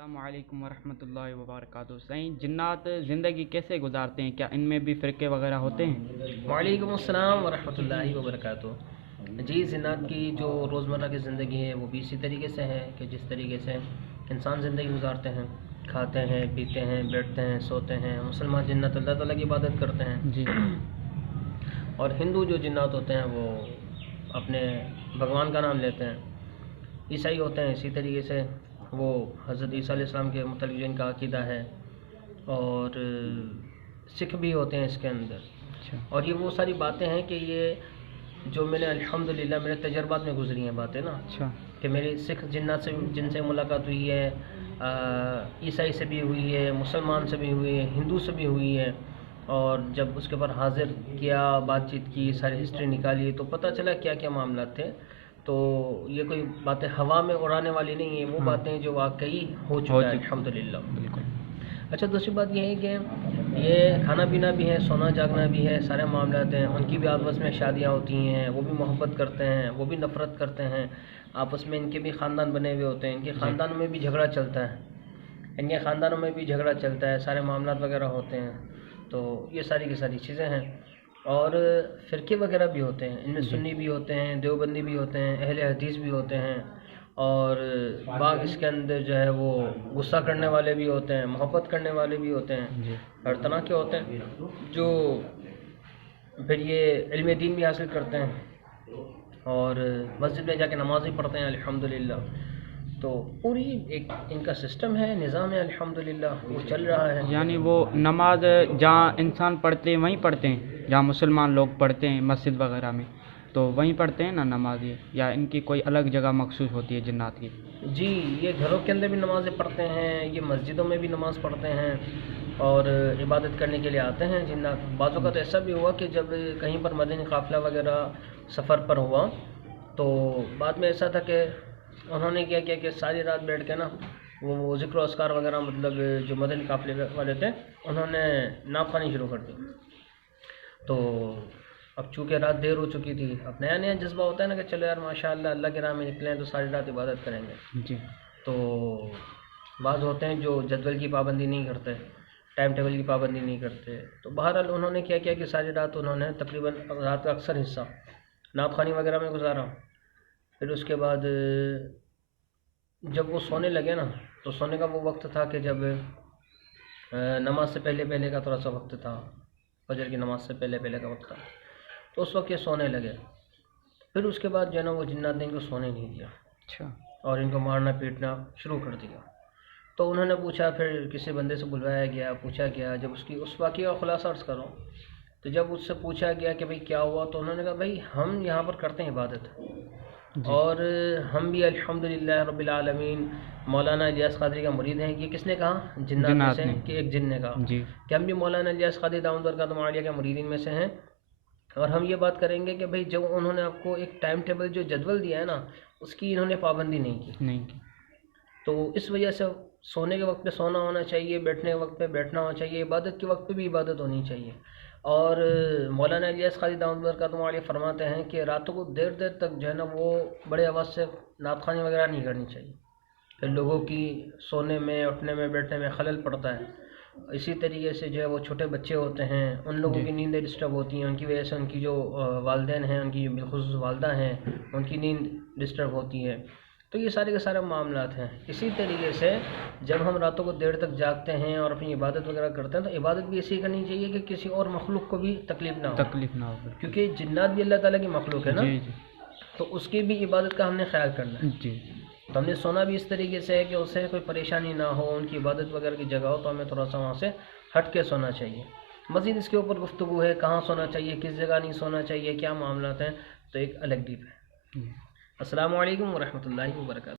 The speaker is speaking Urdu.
السلام علیکم ورحمۃ اللہ وبرکاتہ۔ صحیح، جنات زندگی کیسے گزارتے ہیں؟ کیا ان میں بھی فرقے وغیرہ ہوتے ہیں؟ وعلیکم السلام ورحمۃ اللہ وبرکاتہ۔ جی، جنات کی جو روزمرہ کی زندگی ہے وہ بھی اسی طریقے سے ہے کہ جس طریقے سے انسان زندگی گزارتے ہیں، کھاتے ہیں، پیتے ہیں، بیٹھتے ہیں، سوتے ہیں۔ مسلمان جنات اللہ تعالیٰ کی عبادت کرتے ہیں جی، اور ہندو جو جنات ہوتے ہیں وہ اپنے بھگوان کا نام لیتے ہیں۔ عیسائی ہوتے ہیں اسی طریقے سے، وہ حضرت عیسیٰ علیہ السلام کے متعلق جو ان کا عقیدہ ہے، اور سکھ بھی ہوتے ہیں اس کے اندر۔ اچھا، اور یہ وہ ساری باتیں ہیں کہ یہ جو میں نے الحمدللہ میرے تجربات میں گزری ہیں باتیں نا، اچھا، کہ میری سکھ جنات سے جن سے ملاقات ہوئی ہے، عیسائی سے بھی ہوئی ہے، مسلمان سے بھی ہوئی ہے، ہندو سے بھی ہوئی ہے، اور جب اس کے اوپر حاضر کیا، بات چیت کی، ساری ہسٹری نکالی تو پتہ چلا کیا کیا معاملات تھے۔ تو یہ کوئی باتیں ہوا میں اڑانے والی نہیں ہیں، وہ باتیں جو واقعی ہو چکا ہے الحمدللہ۔ بالکل۔ اچھا، دوسری بات یہ ہے کہ یہ کھانا پینا بھی ہے، سونا جاگنا بھی ہے، سارے معاملات ہیں۔ ان کی بھی آپس میں شادیاں ہوتی ہیں، وہ بھی محبت کرتے ہیں، وہ بھی نفرت کرتے ہیں آپس میں۔ ان کے بھی خاندان بنے ہوئے ہوتے ہیں، ان کے خاندانوں میں بھی جھگڑا چلتا ہے، ان کے خاندانوں میں بھی جھگڑا چلتا ہے، سارے معاملات وغیرہ ہوتے ہیں۔ تو یہ ساری کی ساری چیزیں ہیں، اور فرقے وغیرہ بھی ہوتے ہیں، ان میں سنی بھی ہوتے ہیں، دیوبندی بھی ہوتے ہیں، اہل حدیث بھی ہوتے ہیں، اور بعض اس کے اندر جو ہے وہ غصہ کرنے والے بھی ہوتے ہیں، محبت کرنے والے بھی ہوتے ہیں، ہر طرح کے ہوتے ہیں، جو پھر یہ علم دین بھی حاصل کرتے ہیں اور مسجد میں جا کے نماز بھی پڑھتے ہیں الحمدللہ۔ تو پوری ایک ان کا سسٹم ہے، نظام ہے الحمدللہ، وہ چل رہا ہے۔ یعنی وہ نماز جہاں انسان پڑھتے ہیں وہیں پڑھتے ہیں، جہاں مسلمان لوگ پڑھتے ہیں مسجد وغیرہ میں، تو وہیں پڑھتے ہیں نا نماز، یا ان کی کوئی الگ جگہ مخصوص ہوتی ہے جنات کی؟ جی، یہ گھروں کے اندر بھی نمازیں پڑھتے ہیں، یہ مسجدوں میں بھی نماز پڑھتے ہیں اور عبادت کرنے کے لیے آتے ہیں جنات۔ بعض اوقات ایسا بھی ہوا کہ جب کہیں پر مدنی قافلہ وغیرہ سفر پر ہوا تو بعد میں ایسا تھا کہ انہوں نے کیا کہ ساری رات بیٹھ کے نا وہ ذکر و اذکار وغیرہ، مطلب جو مدنی قافلے والے تھے انہوں نے نعت خوانی شروع کر دی۔ تو اب چونکہ رات دیر ہو چکی تھی، اب نیا نیا جذبہ ہوتا ہے نا کہ چلو یار ماشاءاللہ اللہ کی راہ میں نکلے ہیں تو ساری رات عبادت کریں گے۔ جی، تو بعض ہوتے ہیں جو جدول کی پابندی نہیں کرتے، ٹائم ٹیبل کی پابندی نہیں کرتے، تو بہرحال انہوں نے کیا کیا کہ ساری رات انہوں نے تقریباً رات کا اکثر حصہ نعت خوانی وغیرہ میں گزارا۔ پھر اس کے بعد جب وہ سونے لگے نا، تو سونے کا وہ وقت تھا کہ جب نماز سے پہلے کا تھوڑا سا وقت تھا، فجر کی نماز سے پہلے کا وقت تھا، تو اس وقت یہ سونے لگے۔ پھر اس کے بعد جو ہے نا وہ جنات نے ان کو سونے نہیں دیا، اچھا، اور ان کو مارنا پیٹنا شروع کر دیا۔ تو انہوں نے پوچھا، پھر کسی بندے سے بلوایا گیا، پوچھا گیا، جب اس واقعے کا خلاصہ عرض کرو تو جب اس سے پوچھا گیا کہ بھئی کیا ہوا، تو انہوں نے کہا بھئی ہم یہاں پر کرتے ہیں عبادت، اور ہم بھی الحمدللہ رب العالمین مولانا الیاس قادری کا مرید ہیں۔ یہ کس نے کہا؟ جنات میں سے کہ ایک جن نے کہا کہ ہم بھی مولانا الیاس قادری دامت برکاتہ عالیہ کے مریدین میں سے ہیں، اور ہم یہ بات کریں گے کہ بھئی جب انہوں نے آپ کو ایک ٹائم ٹیبل جو جدول دیا ہے نا، اس کی انہوں نے پابندی نہیں کی، تو اس وجہ سے سونے کے وقت پہ سونا ہونا چاہیے، بیٹھنے کے وقت پہ بیٹھنا ہونا چاہیے، عبادت کے وقت پہ بھی عبادت ہونی چاہیے۔ اور مولانا الیاس قادری دامت برکاتہ عالیہ فرماتے ہیں کہ راتوں کو دیر تک جو ہے نا وہ بڑے آواز سے نعت خوانی وغیرہ نہیں کرنی چاہیے، پھر لوگوں کی سونے میں، اٹھنے میں، بیٹھنے میں خلل پڑتا ہے۔ اسی طریقے سے جو ہے وہ چھوٹے بچے ہوتے ہیں، ان لوگوں کی نیندیں ڈسٹرب ہوتی ہیں، ان کی وجہ سے ان کی جو والدین ہیں، ان کی بالخصوص والدہ ہیں، ان کی نیند ڈسٹرب ہوتی ہے۔ تو یہ سارے کے سارے معاملات ہیں۔ اسی طریقے سے جب ہم راتوں کو دیر تک جاگتے ہیں اور اپنی عبادت وغیرہ کرتے ہیں تو عبادت بھی ایسی کرنی چاہیے کہ کسی اور مخلوق کو بھی تکلیف نہ ہو، کیونکہ جنات بھی اللہ تعالیٰ کی مخلوق ہے نا، تو اس کی بھی عبادت کا ہم نے خیال کرنا ہے۔ تو ہم نے سونا بھی اس طریقے سے ہے کہ اسے کوئی پریشانی نہ ہو، ان کی عبادت وغیرہ کی جگہ ہو، تو ہمیں تھوڑا سا وہاں سے ہٹ کے سونا چاہیے۔ مزید اس کے اوپر گفتگو ہے، کہاں سونا چاہیے، کس جگہ نہیں سونا چاہیے، کیا معاملات ہیں، تو ایک الگ ڈیپ ہے۔ السلام علیکم ورحمۃ اللہ وبرکاتہ۔